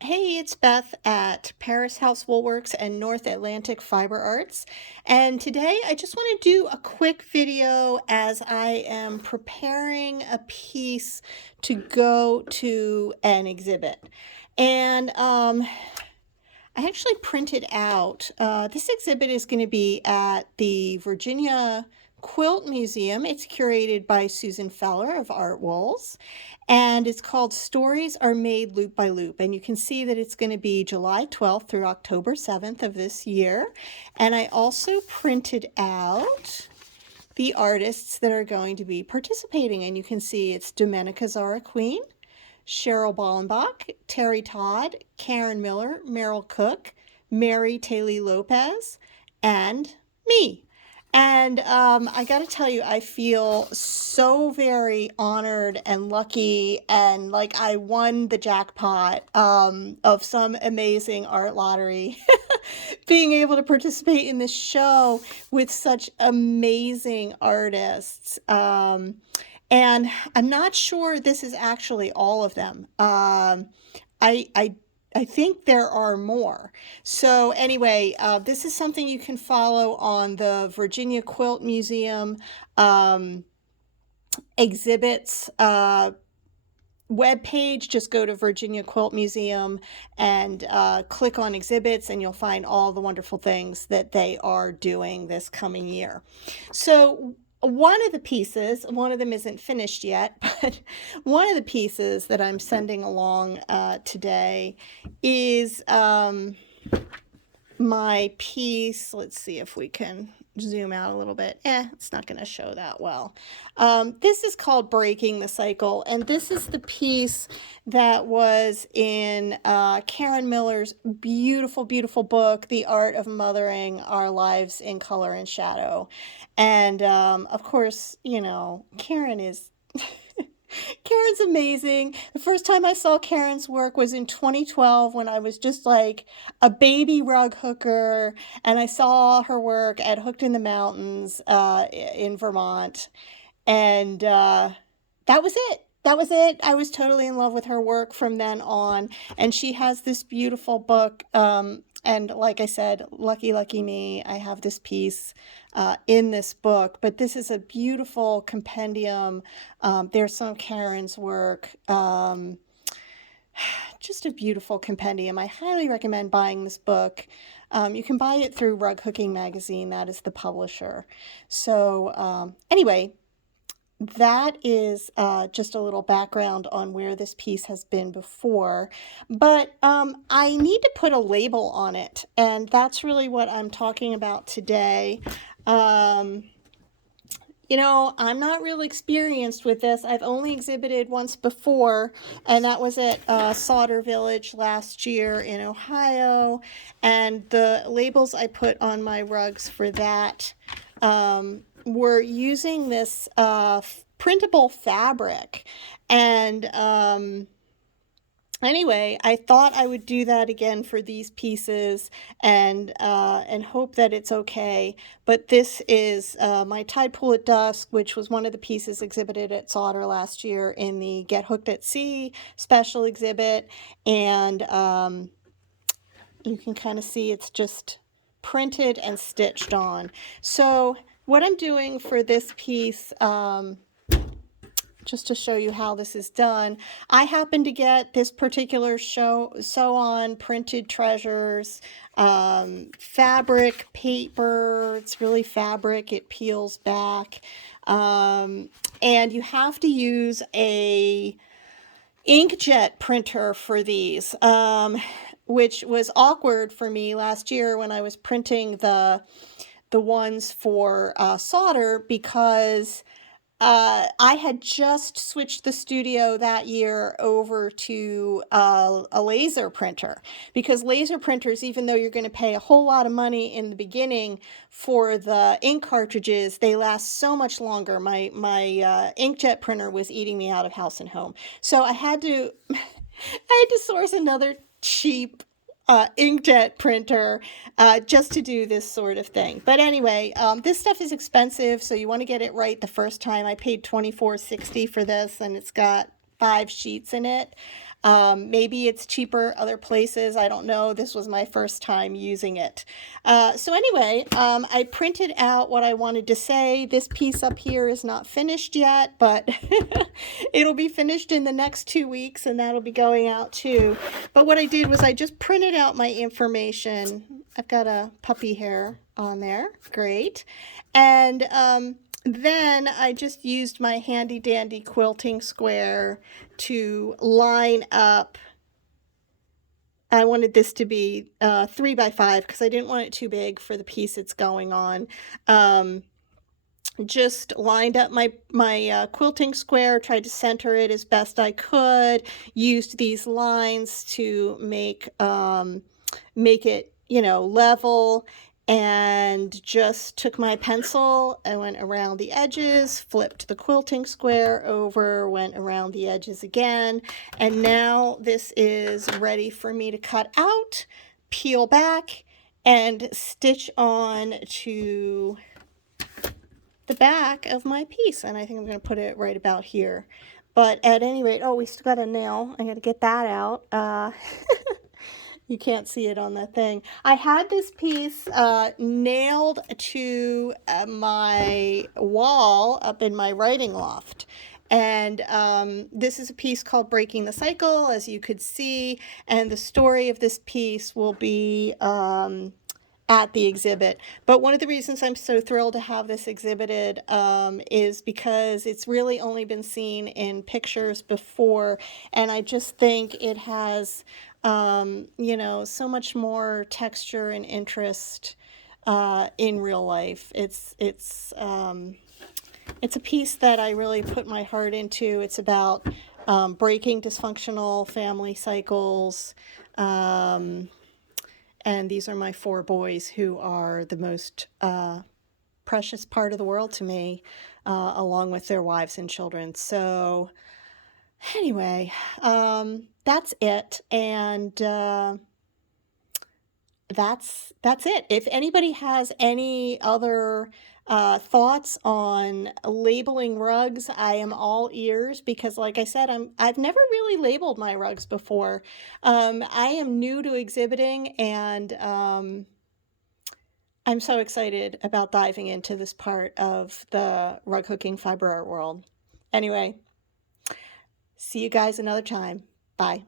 Hey, it's Beth at Paris House Woolworks and North Atlantic Fiber Arts. And today I just want to do a quick video as I am preparing a piece to go to an exhibit. And I actually printed out, this exhibit is going to be at the Virginia Quilt Museum. It's curated by Susan Feller of Art Wools, and it's called Stories Are Made Loop by Loop. And you can see that it's going to be July 12th through October 7th of this year. And I also printed out the artists that are going to be participating, and you can see it's Domenica Zara Queen, Cheryl Ballenbach, Terry Todd, Karen Miller, Merrill Cook, Mary Taylor Lopez, and me. And I got to tell you, I feel so very honored and lucky, and like I won the jackpot of some amazing art lottery, being able to participate in this show with such amazing artists. And I'm not sure this is actually all of them. I, I I think there are more. So anyway, this is something you can follow on the Virginia Quilt Museum um, exhibits web page. Just go to Virginia Quilt Museum and click on exhibits, and you'll find all the wonderful things that they are doing this coming year. So one of the pieces, one of them isn't finished yet, but one of the pieces that I'm sending along today is my piece. Let's see if we can zoom out a little bit. It's not going to show that well. This is called Breaking the Cycle, and this is the piece that was in Karen Miller's beautiful, beautiful book, The Art of Mothering Our Lives in Color and Shadow. And of course, you know, Karen is Karen's amazing. The first time I saw Karen's work was in 2012 when I was just like a baby rug hooker, and I saw her work at Hooked in the Mountains in Vermont, and that was it. That was it. I was totally in love with her work from then on, and she has this beautiful book. And like I said, lucky, lucky me, I have this piece in this book. But this is a beautiful compendium. There's some of Karen's work. Just a beautiful compendium. I highly recommend buying this book. You can buy it through Rug Hooking Magazine. That is the publisher. So anyway, that is just a little background on where this piece has been before. But I need to put a label on it, and that's really what I'm talking about today. Um, you know, I'm not really experienced with this. I've only exhibited once before, and that was at Sauter Village last year in Ohio. And the labels I put on my rugs for that were using this printable fabric. And anyway, I thought I would do that again for these pieces, and hope that it's okay. But this is my Tide Pool at Dusk, which was one of the pieces exhibited at Sauter last year in the Get Hooked at Sea special exhibit. And you can kind of see it's just printed and stitched on. So what I'm doing for this piece, just to show you how this is done, I happen to get this particular sew on printed treasures, fabric paper. It's really fabric. It peels back, and you have to use a inkjet printer for these, which was awkward for me last year when I was printing the ones for Sauter, because I had just switched the studio that year over to a laser printer, because laser printers, even though you're going to pay a whole lot of money in the beginning for the ink cartridges, they last so much longer. My inkjet printer was eating me out of house and home, so I had to source another cheap inkjet printer just to do this sort of thing. But anyway, this stuff is expensive, so you want to get it right the first time. I paid $24.60 for this, and it's got 5 sheets in it. Maybe it's cheaper other places. I don't know. This was my first time using it. So anyway, I printed out what I wanted to say. This piece up here is not finished yet, but it'll be finished in the next 2 weeks, and that'll be going out too. But what I did was I just printed out my information. I've got a puppy hair on there. Great. And then I just used my handy dandy quilting square to line up. I wanted this to be 3 by 5 because I didn't want it too big for the piece it's going on. Just lined up my quilting square, tried to center it as best I could, used these lines to make it, level, and just took my pencil and went around the edges, flipped the quilting square over, went around the edges again, and now this is ready for me to cut out, peel back, and stitch on to the back of my piece. And I think I'm going to put it right about here. But at any rate, oh, we still got a nail. I got to get that out. You can't see it on the thing. I had this piece nailed to my wall up in my writing loft. And this is a piece called Breaking the Cycle, as you could see. And the story of this piece will be at the exhibit. But one of the reasons I'm so thrilled to have this exhibited is because it's really only been seen in pictures before, and I just think it has, so much more texture and interest in real life. It's a piece that I really put my heart into. It's about breaking dysfunctional family cycles. And these are my 4 boys, who are the most precious part of the world to me, along with their wives and children. So anyway, that's it. And that's it. If anybody has any other thoughts on labeling rugs, I am all ears, because like I said, I've never really labeled my rugs before. I am new to exhibiting, and I'm so excited about diving into this part of the rug hooking fiber art world. Anyway, see you guys another time. Bye.